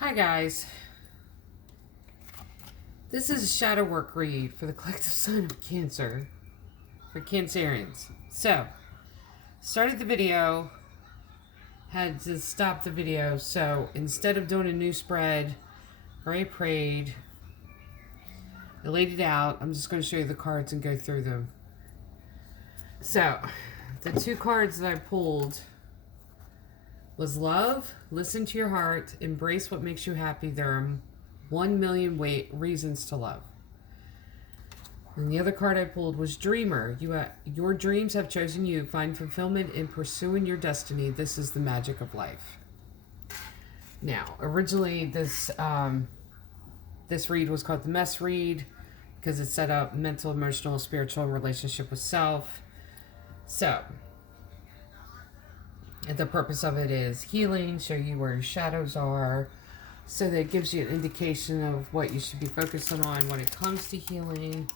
Hi guys, this is a Shadowwork read for the collective sign of Cancer, for Cancerians. So, started the video, had to stop the video, so instead of doing a new spread, I prayed, I laid it out. I'm just going to show you the cards and go through them. So, the two cards that I pulled was love, listen to your heart, embrace what makes you happy. There are 1,000,000 reasons to love. And the other card I pulled was dreamer. Your dreams have chosen you. Find fulfillment in pursuing your destiny. This is the magic of life. Now, originally this read was called the mess read because it set up mental, emotional, spiritual relationship with self. So, the purpose of it is healing, show you where your shadows are, so that it gives you an indication of what you should be focusing on when it comes to healing.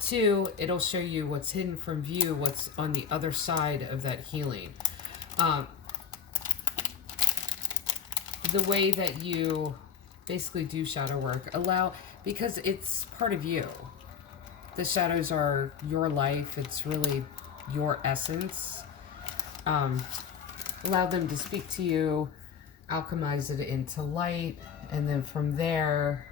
2, it'll show you what's hidden from view, what's on the other side of that healing. The way that you basically do shadow work, because it's part of you. The shadows are your life. It's really your essence. Allow them to speak to you, alchemize it into light, and then from there,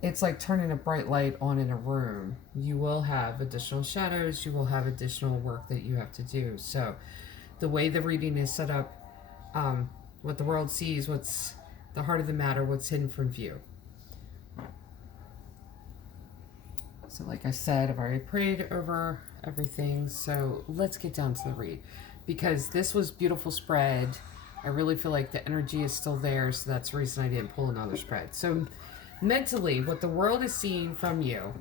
it's like turning a bright light on in a room. You will have additional shadows, you will have additional work that you have to do. So the way the reading is set up, what the world sees, what's the heart of the matter, what's hidden from view. So like I said, I've already prayed over everything. So let's get down to the read. Because this was beautiful spread. I really feel like the energy is still there. So that's the reason I didn't pull another spread. So mentally, what the world is seeing from you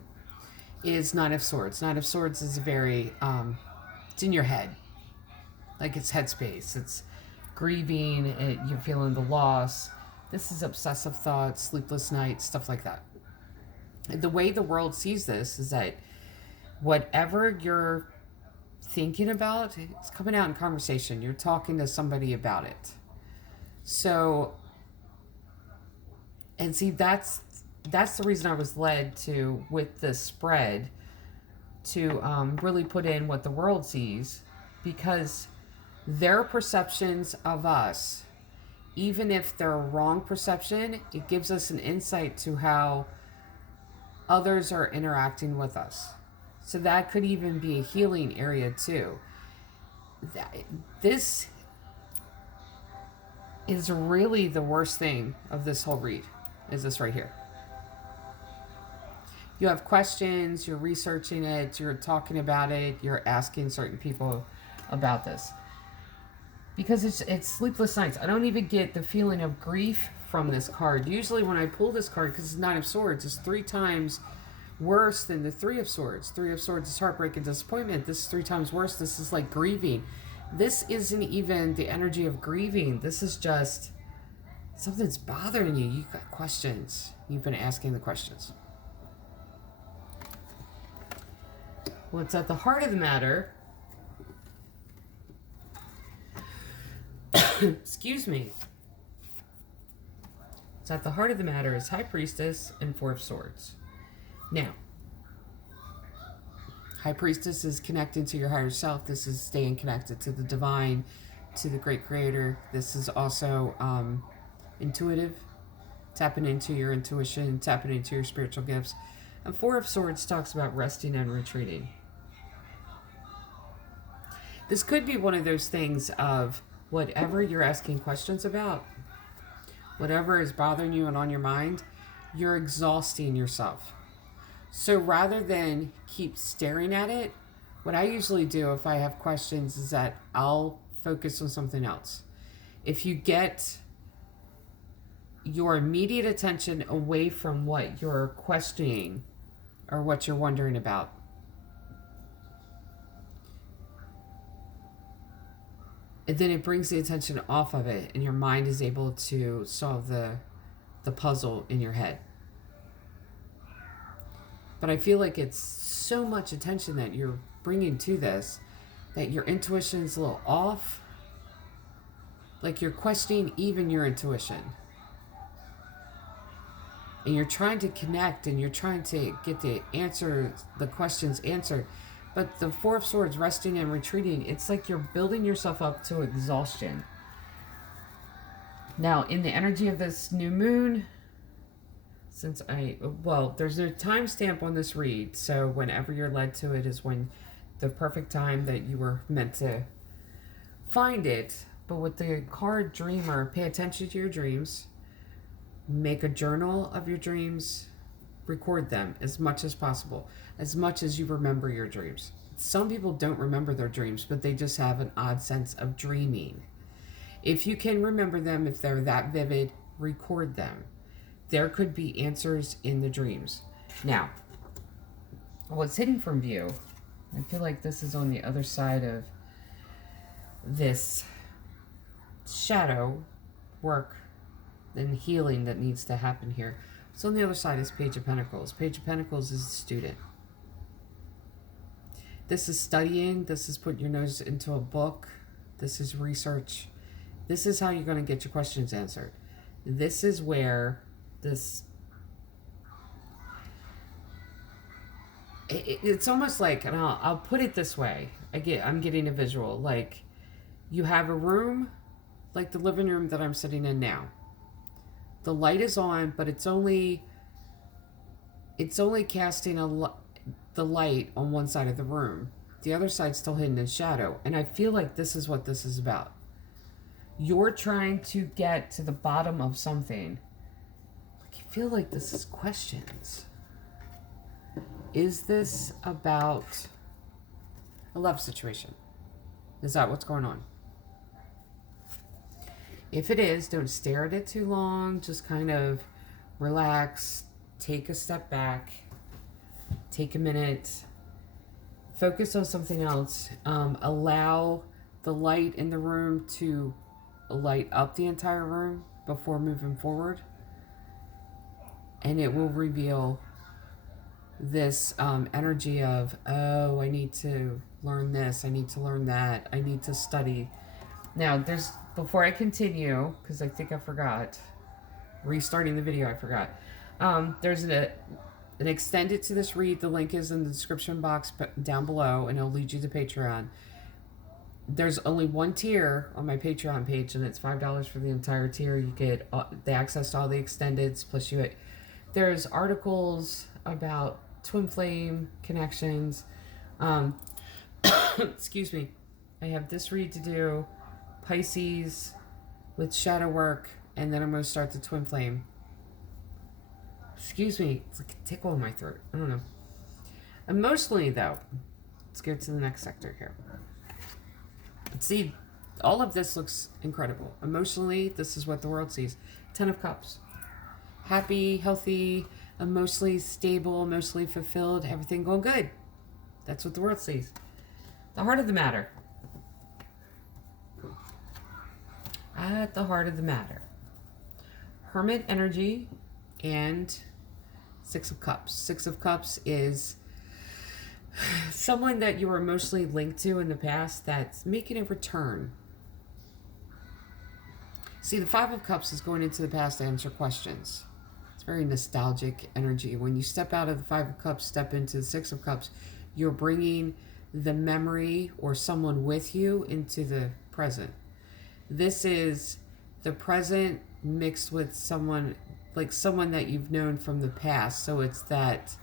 is Nine of Swords. Nine of Swords is very, it's in your head. Like it's headspace. It's grieving. You're feeling the loss. This is obsessive thoughts, sleepless nights, stuff like that. The way the world sees this is that whatever you're thinking about, it's coming out in conversation. You're talking to somebody about it. So, and see, that's the reason I was led to, with this spread, to really put in what the world sees, because their perceptions of us, even if they're a wrong perception, it gives us an insight to how others are interacting with us. So that could even be a healing area too. This is really the worst thing of this whole read, is this right here. You have questions, you're researching it, you're talking about it, you're asking certain people about this. Because it's sleepless nights. I don't even get the feeling of grief from this card. Usually when I pull this card, because it's Nine of Swords, it's 3 times worse than the Three of Swords. Three of Swords is heartbreak and disappointment. This is 3 times worse. This is like grieving. This isn't even the energy of grieving. This is just something's bothering you. You've got questions. You've been asking the questions. What's at the heart of the matter, excuse me, what's at the heart of the matter is High Priestess and Four of Swords. Now, High Priestess is connecting to your higher self. This is staying connected to the divine, to the great creator. This is also intuitive, tapping into your intuition, tapping into your spiritual gifts. And Four of Swords talks about resting and retreating. This could be one of those things of whatever you're asking questions about, whatever is bothering you and on your mind, you're exhausting yourself. So rather than keep staring at it, what I usually do if I have questions is that I'll focus on something else. If you get your immediate attention away from what you're questioning or what you're wondering about, and then it brings the attention off of it and your mind is able to solve the puzzle in your head. But I feel like it's so much attention that you're bringing to this that your intuition is a little off. Like you're questioning even your intuition. And you're trying to connect and you're trying to get the questions answered. But the Four of Swords, resting and retreating, it's like you're building yourself up to exhaustion. Now, in the energy of this new moon, there's a timestamp on this read, so whenever you're led to it is when the perfect time that you were meant to find it. But with the card Dreamer, pay attention to your dreams, make a journal of your dreams, record them as much as possible, as much as you remember your dreams. Some people don't remember their dreams, but they just have an odd sense of dreaming. If you can remember them, if they're that vivid, record them. There could be answers in the dreams. Now, what's hidden from view, I feel like this is on the other side of this shadow work and healing that needs to happen here. So on the other side is Page of Pentacles. Page of Pentacles is a student. This is studying. This is putting your nose into a book. This is research. This is how you're going to get your questions answered. This is where it's almost like, and I'll put it this way. I'm getting a visual. Like you have a room, like the living room that I'm sitting in now. The light is on, but it's only casting the light on one side of the room. The other side's still hidden in shadow. And I feel like this is what this is about. You're trying to get to the bottom of something. I feel like this is questions. Is this about a love situation? Is that what's going on? If it is, don't stare at it too long. Just kind of relax, take a step back, take a minute, focus on something else. Allow the light in the room to light up the entire room before moving forward. And it will reveal this energy of, oh, I need to learn this, I need to learn that, I need to study. Now, before I continue, because I think I forgot, restarting the video, I forgot. There's an extended to this read. The link is in the description box down below, and it'll lead you to Patreon. There's only one tier on my Patreon page, and it's $5 for the entire tier. You get the access to all the extendeds, plus there's articles about twin flame connections. Excuse me. I have this read to do, Pisces with Shadowwork, and then I'm going to start the twin flame. Excuse me, it's like a tickle in my throat. I don't know. Emotionally, though, let's go to the next sector here. See, all of this looks incredible. Emotionally, this is what the world sees. 10 of Cups. Happy, healthy, emotionally stable, emotionally fulfilled, everything going good. That's what the world sees. The heart of the matter. At the heart of the matter. Hermit energy and 6 of Cups. 6 of Cups is someone that you were emotionally linked to in the past that's making a return. See, the 5 of Cups is going into the past to answer questions. It's very nostalgic energy. When you step out of the 5 of Cups, step into the 6 of Cups, you're bringing the memory or someone with you into the present. This is the present mixed with someone, like someone that you've known from the past. So it's that,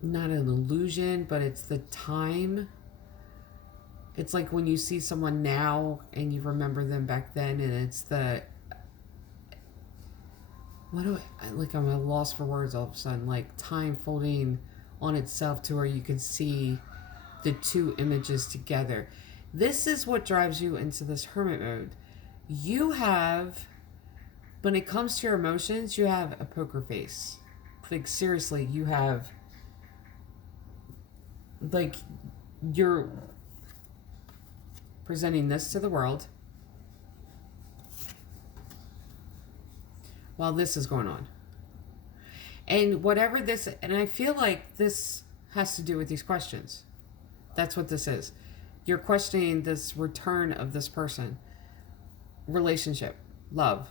not an illusion, but it's the time. It's like when you see someone now and you remember them back then, and it's the, I'm at a loss for words all of a sudden, like time folding on itself to where you can see the two images together. This is what drives you into this hermit mode. You have, when it comes to your emotions, you have a poker face. Like seriously, you have, like, you're presenting this to the world while this is going on. And whatever and I feel like this has to do with these questions. That's what this is. You're questioning this return of this person. Relationship, love.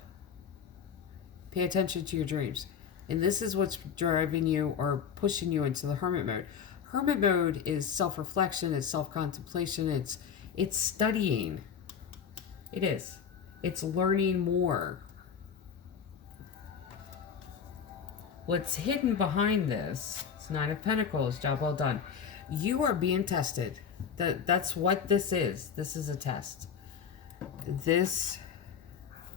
Pay attention to your dreams. And this is what's driving you or pushing you into the hermit mode. Hermit mode is self-reflection, it's self-contemplation, it's studying. It is. It's learning more. What's hidden behind this, it's Nine of Pentacles, job well done. You are being tested. That's what this is. This is a test. It's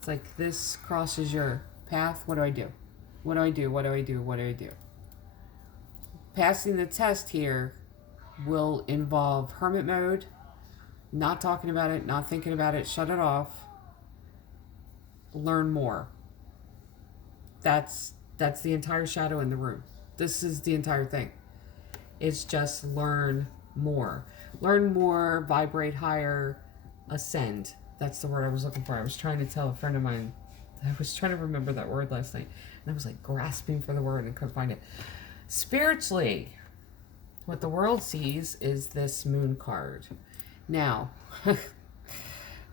like this crosses your path. What do I do? What do I do? What do I do? What do I do? Passing the test here will involve hermit mode, not talking about it, not thinking about it, shut it off, learn more. That's the entire shadow in the room. This is the entire thing. It's just learn more. Learn more, vibrate higher, ascend. That's the word I was looking for. I was trying to tell a friend of mine. I was trying to remember that word last night. And I was like grasping for the word and couldn't find it. Spiritually, what the world sees is this moon card. Now,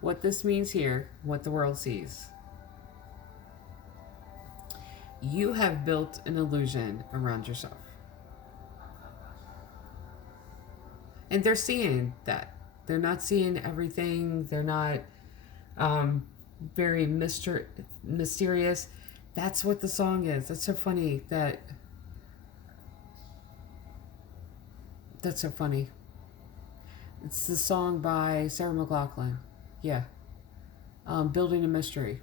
what this means here, what the world sees. You have built an illusion around yourself. And they're seeing that. They're not seeing everything. They're not very mysterious. That's what the song is. That's so funny that... That's so funny. It's the song by Sarah McLachlan. Yeah. Building a Mystery.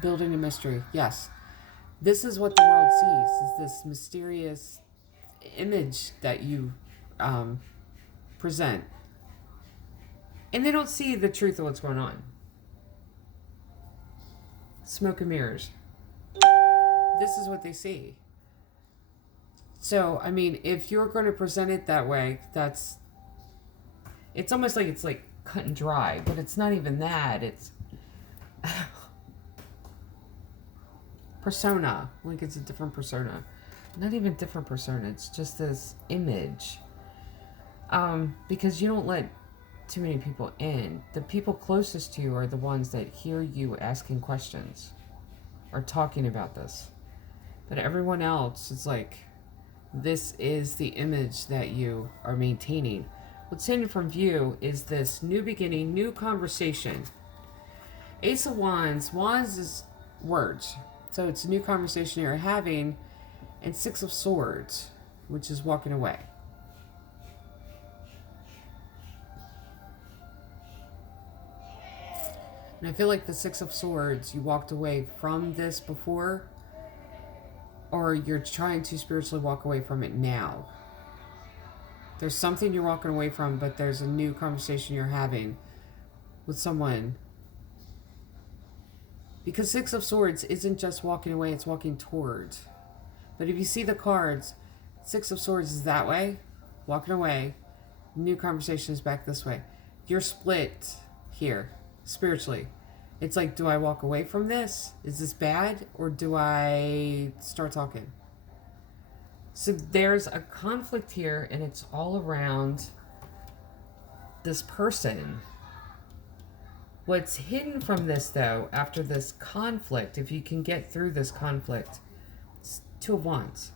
Building a Mystery. Yes. This is what the world sees, is this mysterious image that you present. And they don't see the truth of what's going on. Smoke and mirrors. This is what they see. So, I mean, if you're going to present it that way, it's almost like it's like cut and dry, but it's not even that. It's persona. Like it's a different persona. Not even different persona. It's just this image. Because you don't let too many people in. The people closest to you are the ones that hear you asking questions or talking about this. But everyone else is like, this is the image that you are maintaining. What's hidden from view is this new beginning, new conversation. Ace of Wands. Wands is words. So it's a new conversation you're having. And Six of Swords, which is walking away. And I feel like the Six of Swords, you walked away from this before, or you're trying to spiritually walk away from it now. There's something you're walking away from, but there's a new conversation you're having with someone. Because Six of Swords isn't just walking away, it's walking towards. But if you see the cards, Six of Swords is that way, walking away. New conversation is back this way. You're split here, spiritually. It's like, do I walk away from this? Is this bad? Or do I start talking? So there's a conflict here, and it's all around this person. What's hidden from this, though, after this conflict, if you can get through this conflict, it's Two of Wands.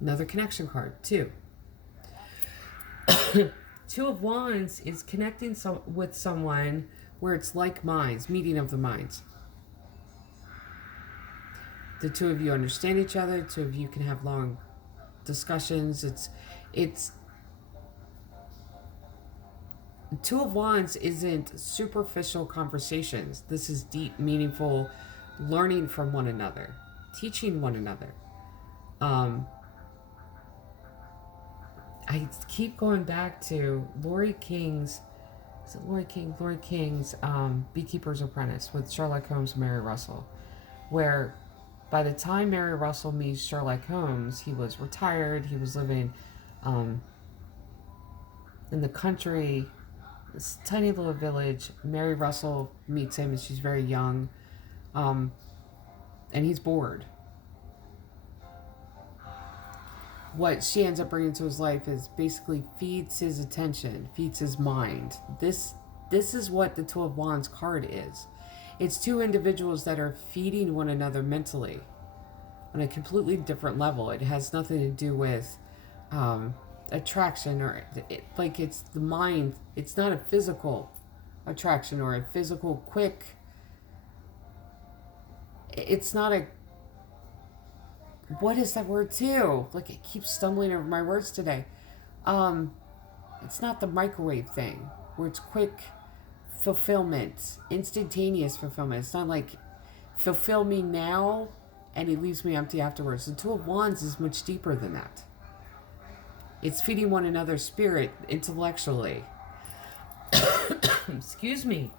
Another connection card, 2. Two of Wands is connecting with someone where it's like minds, meeting of the minds. The two of you understand each other. Two of you can have long discussions. It's Two of Wands isn't superficial conversations. This is deep, meaningful learning from one another, teaching one another. I keep going back to Lori King's Beekeeper's Apprentice with Sherlock Holmes and Mary Russell, where by the time Mary Russell meets Sherlock Holmes, he was retired, he was living in the country, this tiny little village. Mary Russell meets him and she's very young, and he's bored. what she ends up bringing to his life is basically feeds his attention, feeds his mind. This is what the Two of Wands card is. It's two individuals that are feeding one another mentally on a completely different level. It has nothing to do with attraction or like it's the mind. It's not a physical attraction or a physical quick. It's not a, what is that word too? Like I keep stumbling over my words today. It's not the microwave thing where it's quick fulfillment, instantaneous fulfillment. It's not like fulfill me now and it leaves me empty afterwards. The Two of Wands is much deeper than that. It's feeding one another's spirit intellectually. Excuse me.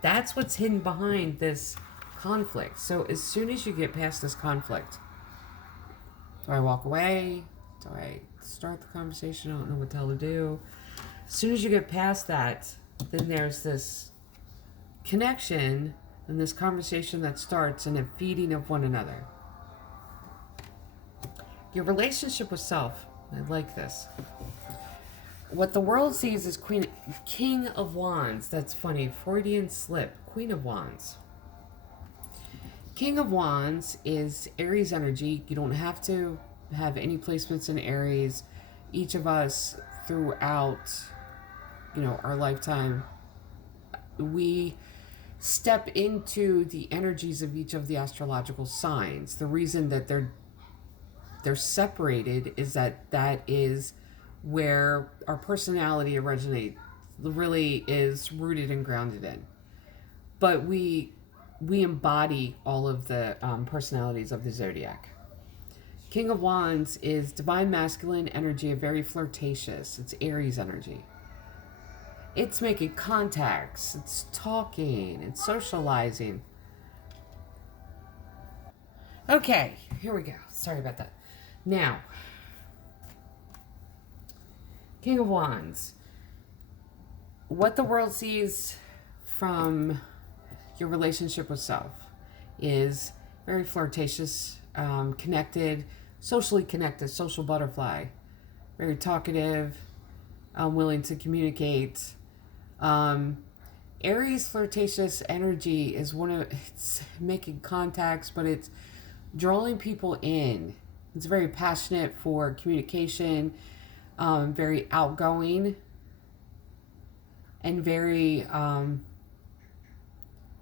That's what's hidden behind this conflict. So as soon as you get past this conflict, do I walk away? Do I start the conversation? I don't know what the hell to do. As soon as you get past that, then there's this connection and this conversation that starts and a feeding of one another. Your relationship with self. I like this. What the world sees is King of Wands. That's funny. Freudian slip. Queen of Wands. King of Wands is Aries energy. You don't have to have any placements in Aries. Each of us throughout, our lifetime, we step into the energies of each of the astrological signs. The reason that they're separated is that is where our personality originates, really is rooted and grounded in. But we embody all of the personalities of the zodiac. King of Wands is divine masculine energy, very flirtatious. It's Aries energy. It's making contacts, it's talking, it's socializing. Okay, here we go. Sorry about that. Now, King of Wands. What the world sees from your relationship with self is very flirtatious, connected, socially connected, social butterfly, very talkative, willing to communicate. Aries flirtatious energy is it's making contacts, but it's drawing people in. It's very passionate for communication, very outgoing, and very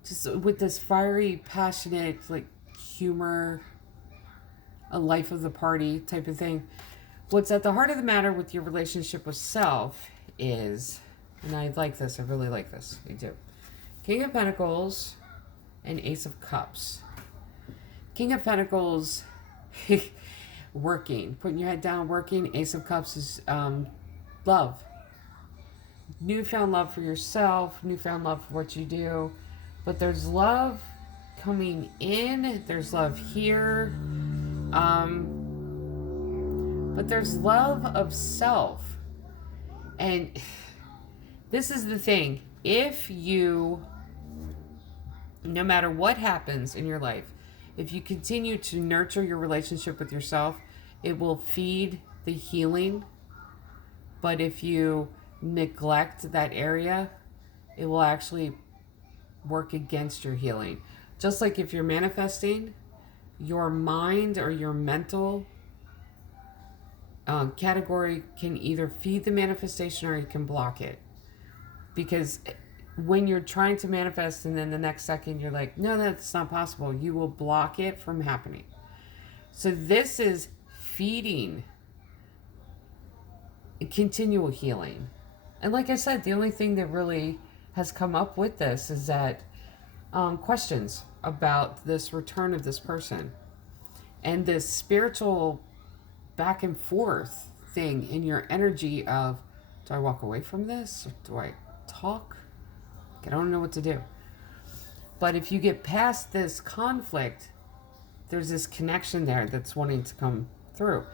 just with this fiery, passionate, like humor, a life of the party type of thing. What's at the heart of the matter with your relationship with self is, and I like this, I really like this, I do. King of Pentacles and Ace of Cups. King of Pentacles, working, putting your head down, working. Ace of Cups is love. Newfound love for yourself, newfound love for what you do. But there's love coming in, there's love here. But there's love of self. And this is the thing. If you, no matter what happens in your life, if you continue to nurture your relationship with yourself, it will feed the healing. But if you neglect that area, it will actually work against your healing. Just like if you're manifesting, your mind or your mental category can either feed the manifestation or it can block it. Because when you're trying to manifest and then the next second you're like, no, that's not possible, you will block it from happening. So this is feeding continual healing. And like I said, the only thing that really has come up with this is that questions about this return of this person and this spiritual back and forth thing in your energy of, do I walk away from this or do I talk? I don't know what to do. But if you get past this conflict, there's this connection there that's wanting to come through.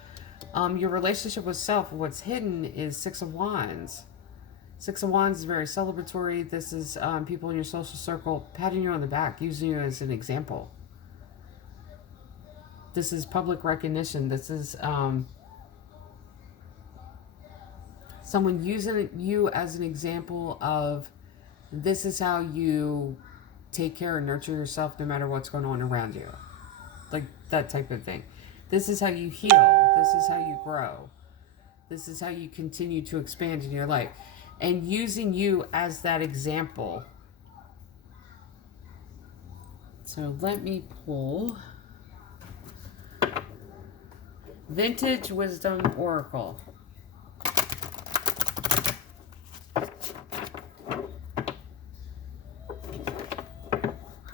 Your relationship with self, what's hidden is Six of Wands. Six of Wands is very celebratory. This is people in your social circle patting you on the back, using you as an example. This is public recognition. This is someone using you as an example of this is how you take care and nurture yourself no matter what's going on around you. Like that type of thing. This is how you heal. This is how you grow. This is how you continue to expand in your life. And using you as that example. So let me pull Vintage Wisdom Oracle.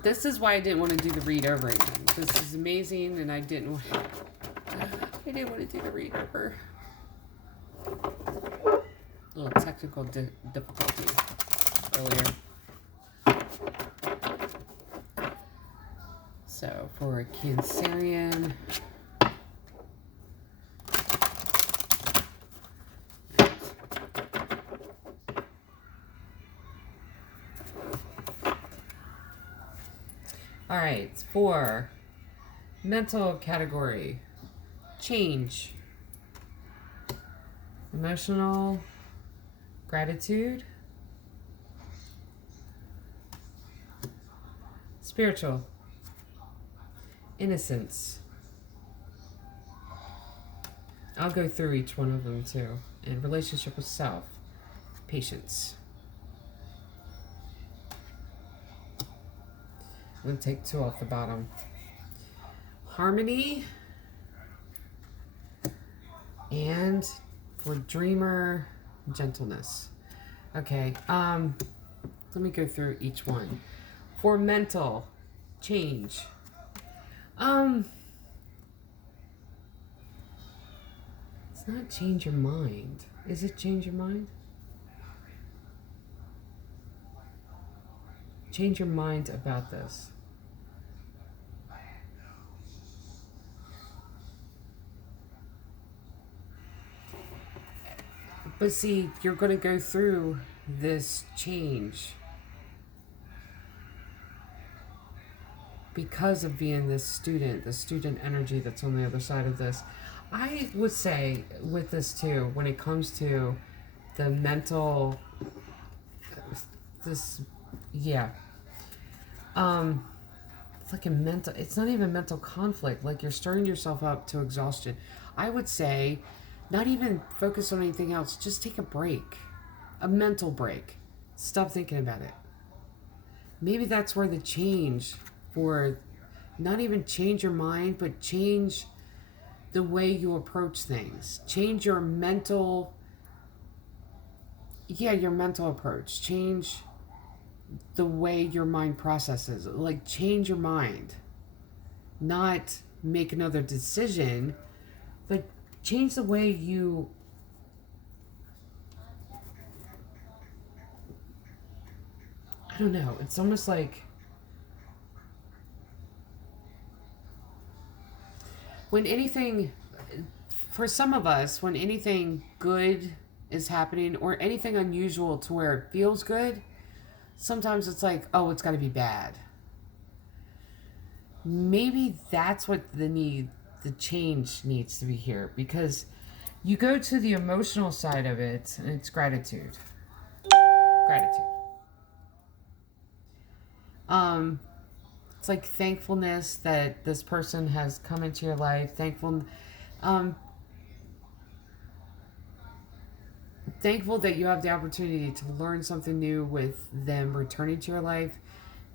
This is why I didn't want to do the read over again. This is amazing, and I didn't want to do the read over. A little technical difficulty earlier. So for a Cancerian, all right, for mental category, change, emotional, gratitude, spiritual, innocence. I'll go through each one of them too. And relationship with self, patience. I'm going to take 2 off the bottom. Harmony. And for dreamer, gentleness. Okay, let me go through each one. For mental, change. It's not change your mind. Is it change your mind? Change your mind about this. But see, you're going to go through this change because of being this student, the student energy that's on the other side of this. I would say with this too, when it comes to the mental, it's like a mental, it's not even mental conflict, like you're stirring yourself up to exhaustion. I would say not even focus on anything else, just take a break, a mental break. Stop thinking about it. Maybe that's where the change, for not even change your mind, but change the way you approach things. Change your mental, your mental approach. Change the way your mind processes. Like, change your mind. Not make another decision, but change the way you I don't know. It's almost like when anything, for some of us, when anything good is happening or anything unusual to where it feels good, sometimes it's like, oh, it's got to be bad. Maybe that's what the change needs to be here, because you go to the emotional side of it, and it's gratitude. It's like thankfulness that this person has come into your life. Thankful that you have the opportunity to learn something new with them returning to your life.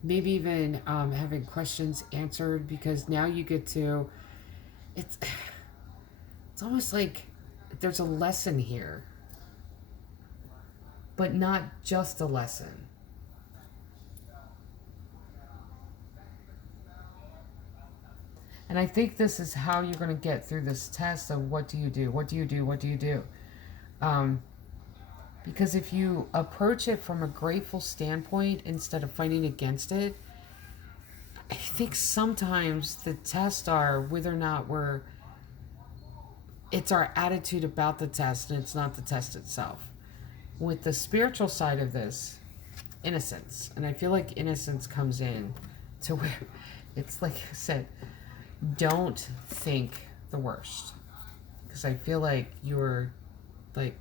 Maybe even having questions answered, because now you get to, it's almost like there's a lesson here, but not just a lesson. And I think this is how you're going to get through this test of what do you do? What do you do? What do you do? Because if you approach it from a grateful standpoint instead of fighting against it, I think sometimes the tests are whether or not it's our attitude about the test, and it's not the test itself. With the spiritual side of this, innocence. And I feel like innocence comes in to where it's like I said, don't think the worst. Because I feel like you're like,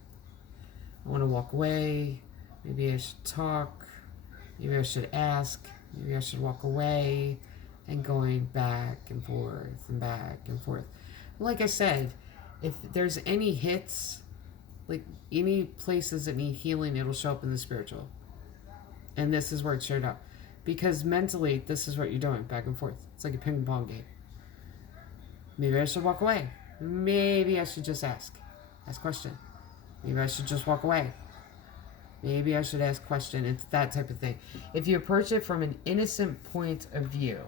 I want to walk away. Maybe I should talk. Maybe I should ask. Maybe I should walk away. And going back and forth and back and forth. Like I said, if there's any hits, like any places that need healing, it'll show up in the spiritual. And this is where it showed up. Because mentally, this is what you're doing, back and forth. It's like a ping pong game. Maybe I should walk away. Maybe I should just ask. Ask question. Maybe I should just walk away. Maybe I should ask question. It's that type of thing. If you approach it from an innocent point of view,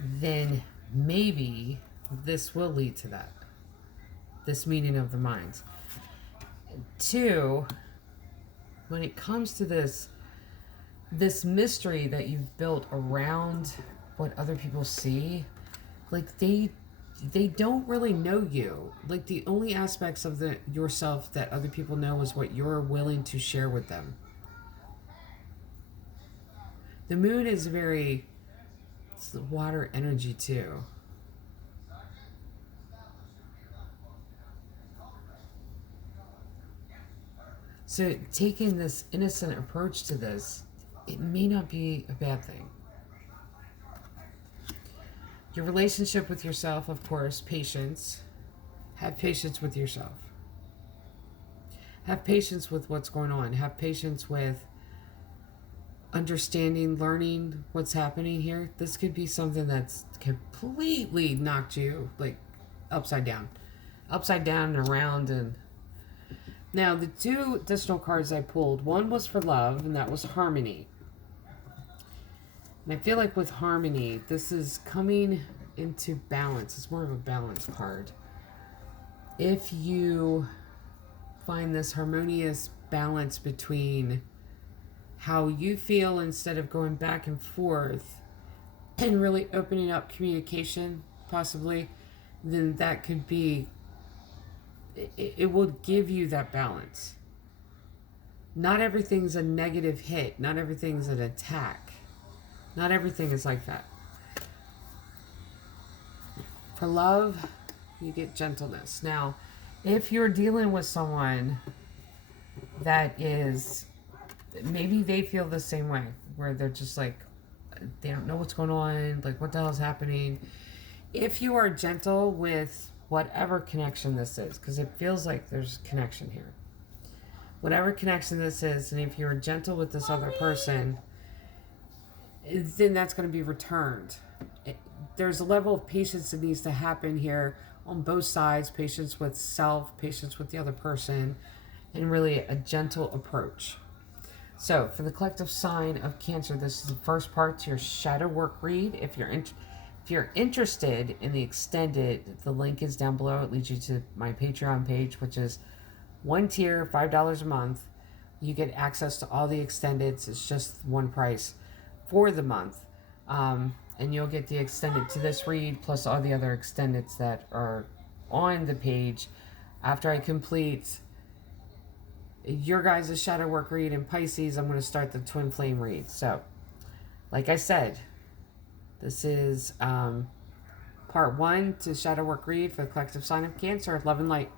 then maybe this will lead to that. This meeting of the minds. 2, when it comes to this mystery that you've built around what other people see, like they don't really know you. Like the only aspects of yourself that other people know is what you're willing to share with them. The moon is it's the water energy too. So taking this innocent approach to this, it may not be a bad thing. Your relationship with yourself, of course, patience. Have patience with yourself. Have patience with what's going on. Have patience with understanding, learning what's happening here. This could be something that's completely knocked you like upside down and around. And now the 2 additional cards I pulled, one was for love, and that was harmony. And I feel like with harmony, this is coming into balance. It's more of a balance card. If you find this harmonious balance between how you feel instead of going back and forth and really opening up communication, possibly, then that could be, it will give you that balance. Not everything's a negative hit. Not everything's an attack. Not everything is like that. For love, you get gentleness. Now, if you're dealing with someone that is, maybe they feel the same way, where they're just like, they don't know what's going on, like what the hell is happening. If you are gentle with whatever connection this is, because it feels like there's connection here. Whatever connection this is, and if you're gentle with this other person, then that's going to be returned. There's a level of patience that needs to happen here on both sides. Patience with self, patience with the other person, and really a gentle approach. So for the collective sign of Cancer, this is the first part to your Shadowwork read. If you're interested in the extended, the link is down below. It leads you to my Patreon page, which is 1 tier, $5 a month. You get access to all the extendeds. It's just one price for the month. And you'll get the extended to this read, plus all the other extendeds that are on the page. After I complete your guys' Shadowwork read in Pisces, I'm going to start the Twin Flame read. So, like I said, this is part 1 to Shadowwork read for the collective sign of Cancer. Love and light.